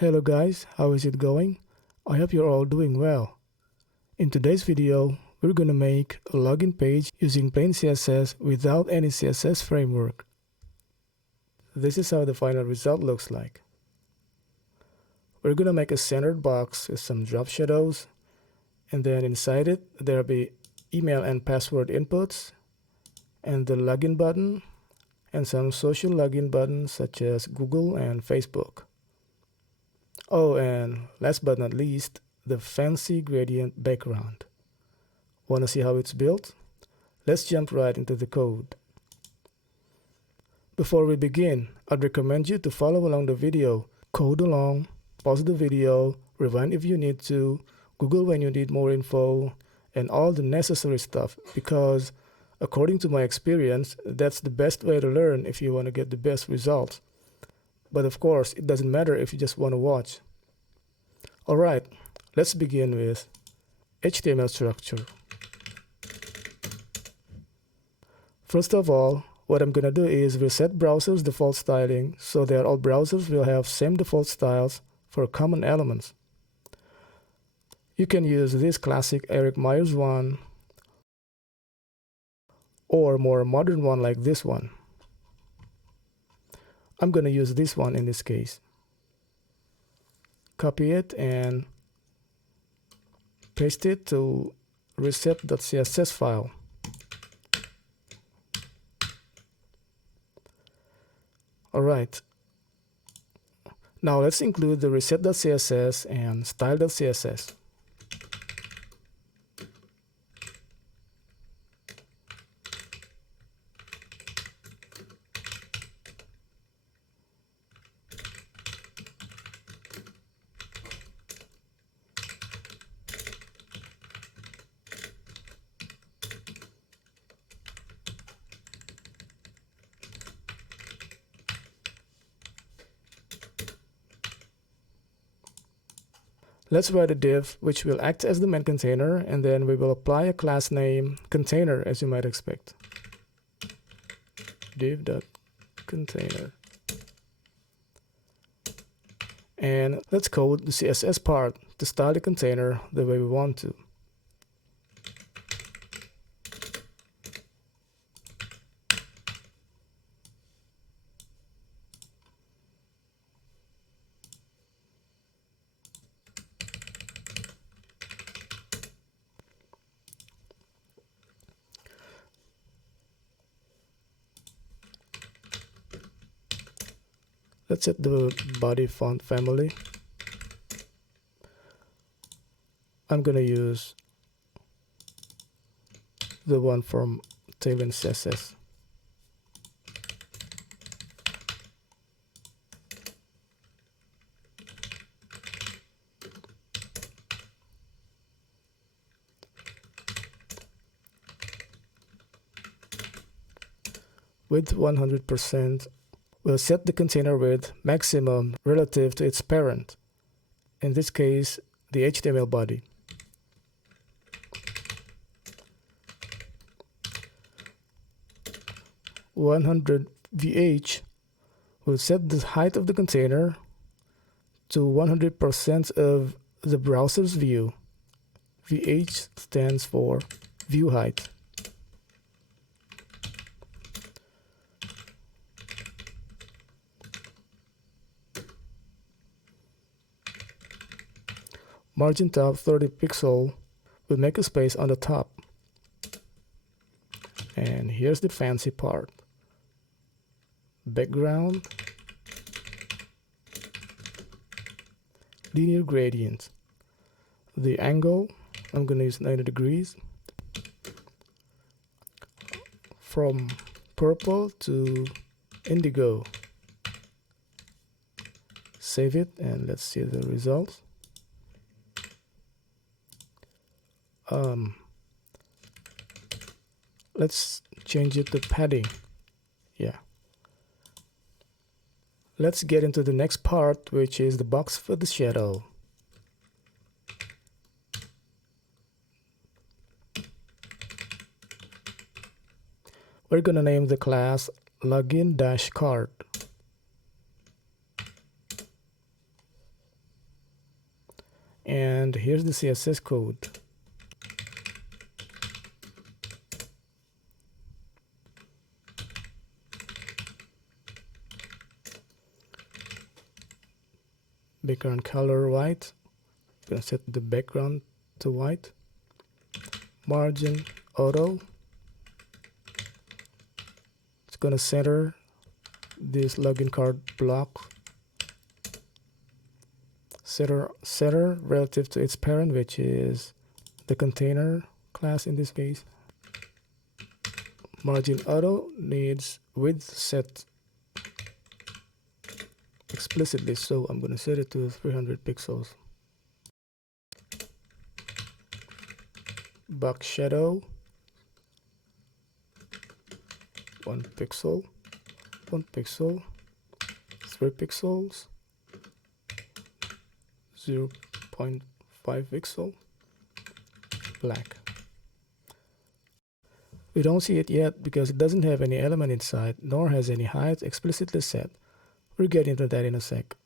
Hello guys, how is it going? I hope you're all doing well. In today's video, we're gonna make a login page using plain CSS without any CSS framework. This is how the final result looks like. We're gonna make a centered box with some drop shadows, and then inside it there'll be email and password inputs, and the login button, and some social login buttons such as Google and Facebook. Oh, and last but not least, the fancy gradient background. Wanna see how it's built? Let's jump right into the code. Before we begin, I'd recommend you to follow along the video. Code along, pause the video, rewind if you need to, Google when you need more info, and all the necessary stuff, because according to my experience, that's the best way to learn if you want to get the best results. But of course, it doesn't matter if you just want to watch. Alright, let's begin with HTML structure. First of all, what I'm gonna do is reset browser's default styling so that all browsers will have same default styles for common elements. You can use this classic Eric Myers one or more modern one like this one. I'm gonna use this one in this case. Copy it and paste it to reset.css file. Alright, now let's include the reset.css and style.css. Let's write a div which will act as the main container, and then we will apply a class name container as you might expect. Div.container. And let's code the CSS part to style the container the way we want to. Let's set the body font family. I'm gonna use the one from Plain CSS. Width 100%. We'll set the container width maximum relative to its parent, in this case the HTML body. $100 will set the height of the container to 100% of the browser's view. VH stands for view height. Margin top 30 pixel will make a space on the top. And here's the fancy part. Background, linear gradient. The angle, I'm going to use 90 degrees. From purple to indigo. Save it and let's see the results. Let's change it to padding. Yeah. Let's get into the next part, which is the box for the shadow. We're gonna name the class login-card. And here's the CSS code. Background color white. I'm gonna set the background to white. Margin auto. It's gonna center this login card block. Center relative to its parent, which is the container class in this case. Margin auto needs width set explicitly, so I'm going to set it to 300 pixels. Box shadow 1 pixel, 1 pixel, 3 pixels, 0.5 pixel, black. We don't see it yet because it doesn't have any element inside, nor has any height explicitly set. We'll get into that in a sec.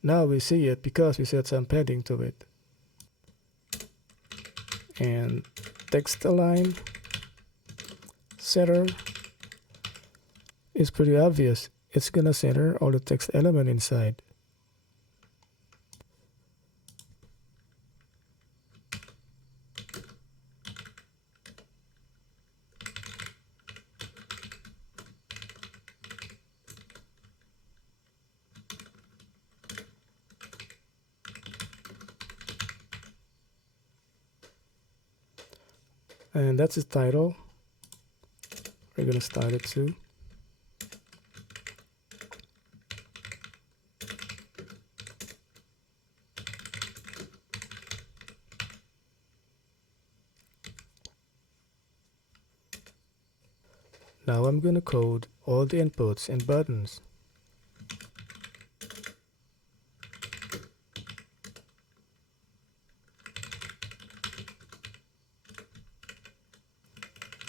Now we see it because we set some padding to it. And text align center is pretty obvious. It's gonna center all the text element inside. And that's the title. We're gonna style it too. Now I'm gonna code all the inputs and buttons.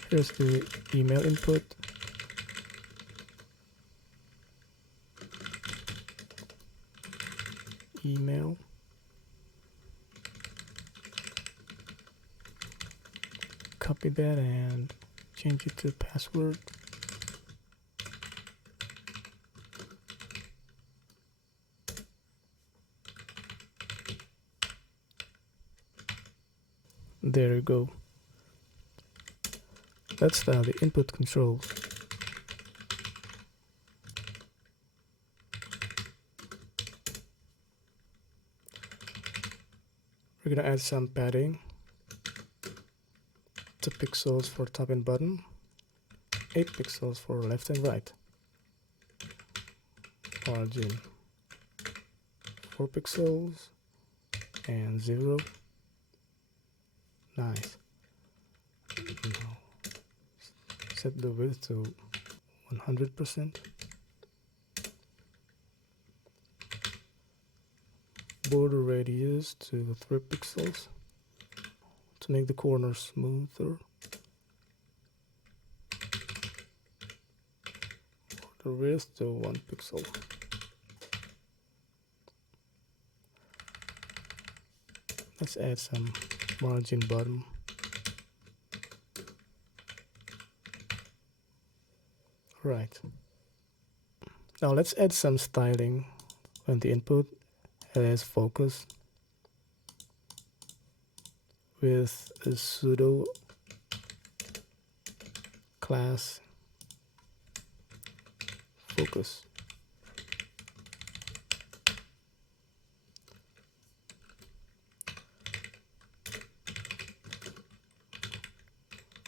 Here's the email input. Email. Copy that and change it to password. There you go. Let's style the input controls. We're gonna add some padding. 2 pixels for top and bottom, 8 pixels for left and right. Margin 4 pixels and 0. Nice. Now set the width to 100%. Border radius to 3 pixels to make the corners smoother. Border width to 1 pixel. Let's add some margin bottom. Right. Now let's add some styling when the input has focus with a pseudo class focus.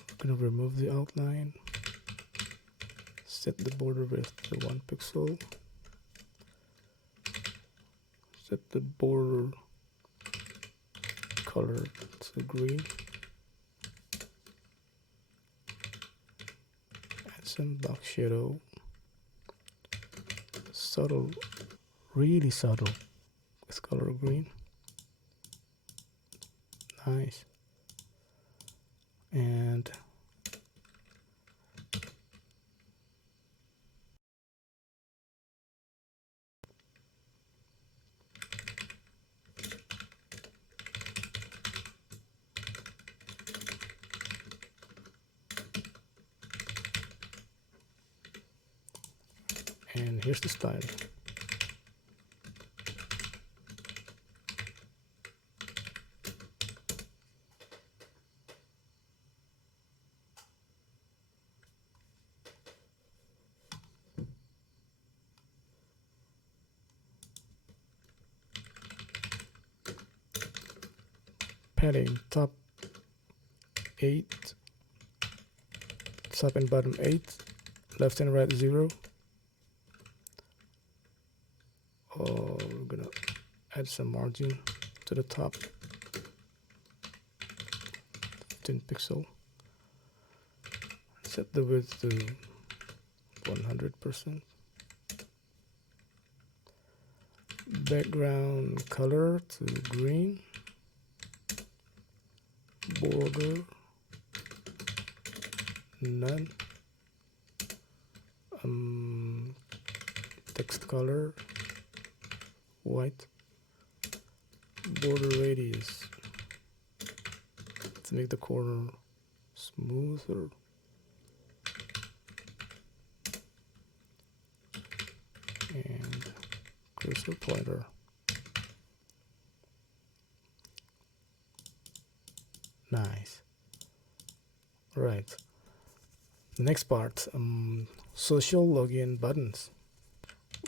I'm gonna remove the outline. Set the border width to 1 pixel. Set the border color to green. Add some box shadow. Subtle, really subtle. Let's color green. Nice. And here's the style. Padding top 8, top and bottom 8, left and right 0. Oh, we're gonna add some margin to the top, 15 pixel. Set the width to 100%. Background color to green. Border none. Text color white. Border radius to make the corner smoother. And cursor pointer. Nice. Right. The next part, social login buttons.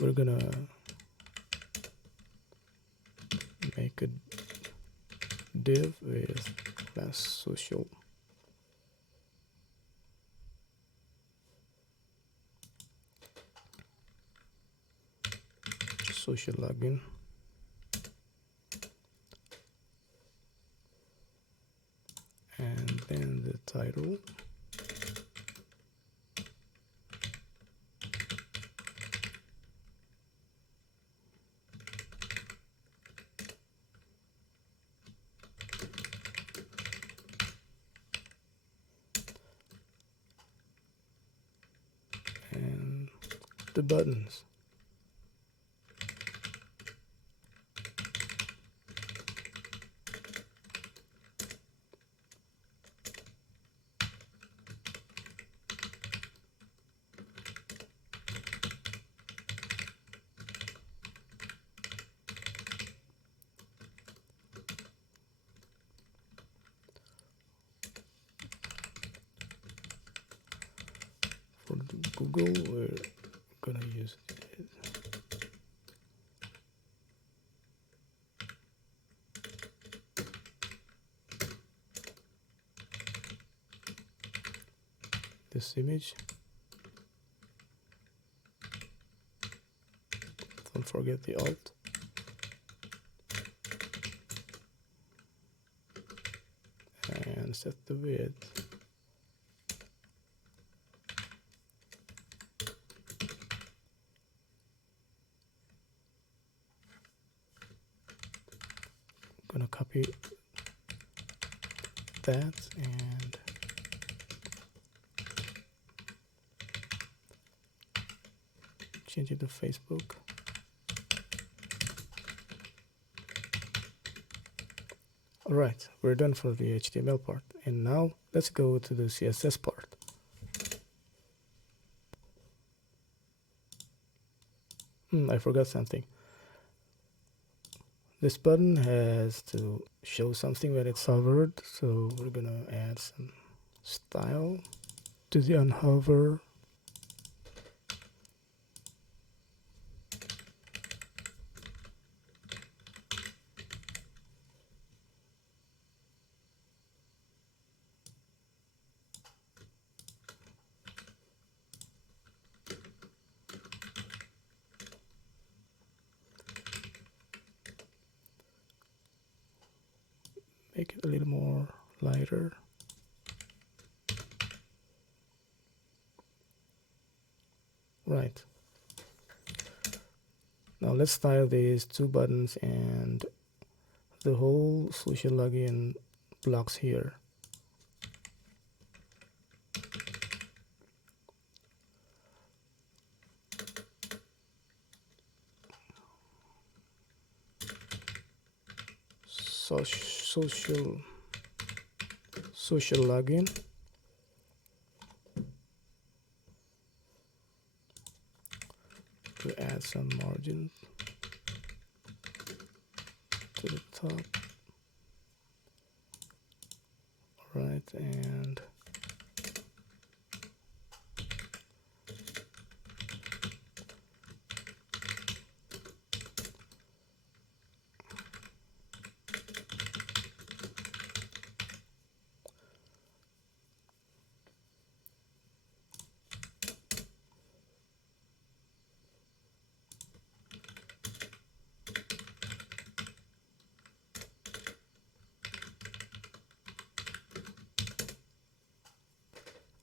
We're gonna make a div with class social. Social login. And then the title. And the buttons. For Google, we're gonna use this image. Don't forget the alt. And set the width. Gonna copy that and change it to Facebook. Alright, we're done for the HTML part, and now let's go to the CSS part. I forgot something. This button has to show something when it's hovered, so we're gonna add some style to the unhover. Make it a little more lighter. Right. Now let's style these two buttons and the whole social login blocks here. Social login. To add some margin to the top. Right, and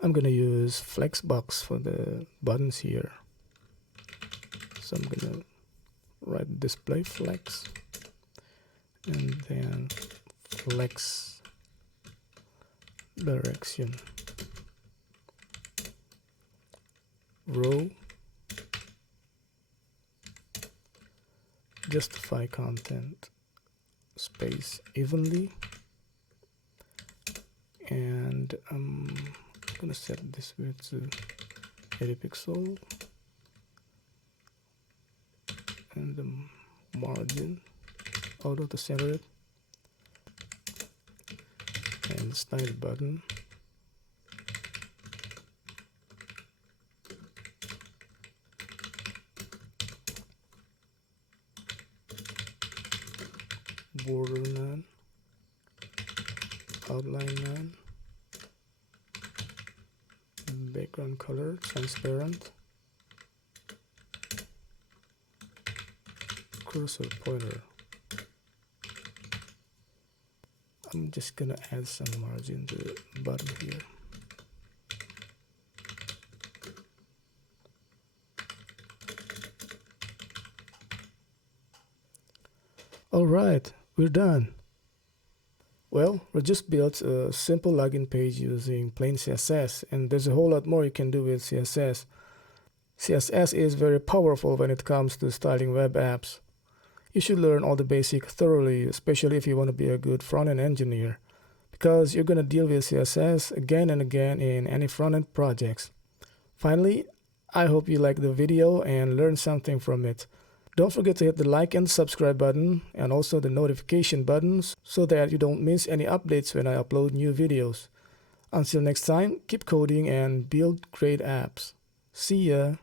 I'm gonna use flexbox for the buttons here. So I'm gonna write display flex and then flex direction row, justify content space evenly, and I'm gonna set this width to 80 pixel and the margin auto to center it, and style button border none, outline none, background color transparent, cursor pointer. I'm just gonna add some margin to the bottom here. Alright, we're done. Well, we just built a simple login page using plain CSS, and there's a whole lot more you can do with CSS. CSS is very powerful when it comes to styling web apps. You should learn all the basics thoroughly, especially if you want to be a good front-end engineer, because you're going to deal with CSS again and again in any front-end projects. Finally, I hope you liked the video and learned something from it. Don't forget to hit the like and subscribe button and also the notification buttons so that you don't miss any updates when I upload new videos. Until next time, keep coding and build great apps. See ya!